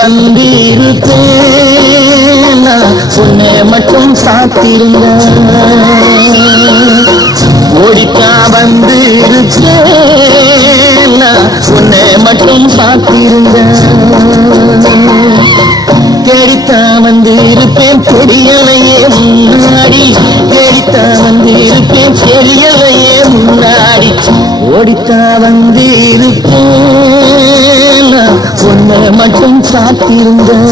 வந்து இருப்பேன் நான் மட்டும் சாத்திருந்தேன் ஓடிக்கா வந்து இருப்பேன் நான் உன்னை மட்டும் சாத்திருந்தேன் தேடித்தான் வந்து இருப்பேன் தெரியலையே முன்னாடி. தேடித்தான் வந்து இருப்பேன் தெரியலையே முன்னாடி. ஓடித்தான் வந்து இருப்பேன் மட்டும் சாத்திருந்தேன்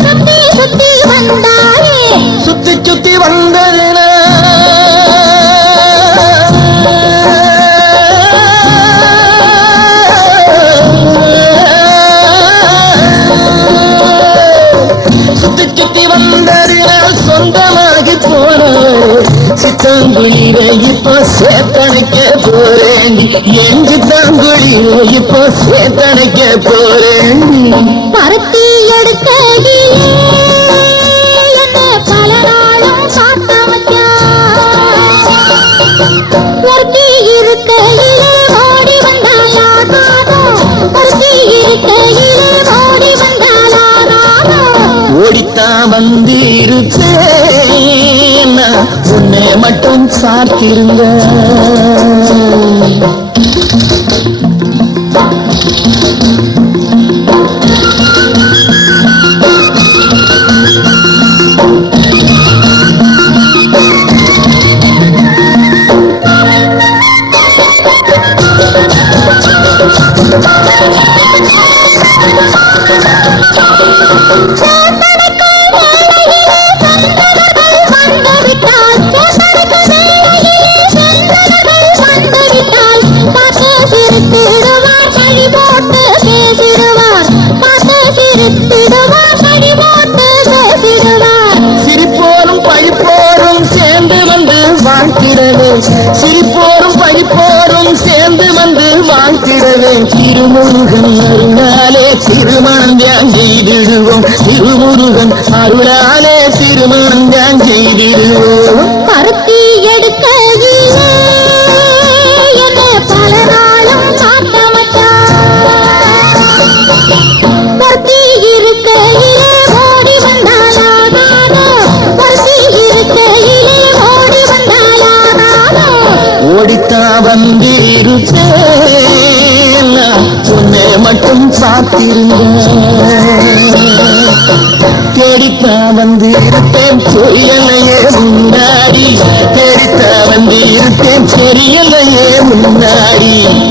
சுத்தி சுத்தி வந்தாயே சுத்தி சுத்தி வந்ததுனா சுத்தி சுத்தி வந்ததினால் சொந்தமாகி போனவர் சித்தாங்குழியில இப்போ சேத்தனைக்க போறேன் என் சித்தாங்குழியில இப்போ சேத்தனைக்க போறேன். பருத்தி என்ன பல நாளும் பார்த்த இருக்கையிலே ஓடி இருக்கையிலே ஓடி ஓடித்தான் மட்டும் சாத்திருந்தேன் சேத்தனைக்குள் பழிப்போரும் சேர்ந்து வந்து வாழ்த்திடவே. சிரிப்போரும் படிப்போரும் சேர்ந்து வந்து வாழ்த்திடவே. திருமுருகன் அருளாலே திருமணம் தியான் செய்திடுவோம். திருமுருகன் அருளா மட்டும் பார்த்திருந்தேன் வந்து இருப்பேன் தெரியலையே முன்னாடி. தேடித்தான் வந்து இருப்பேன் தெரியலையே முன்னாடி.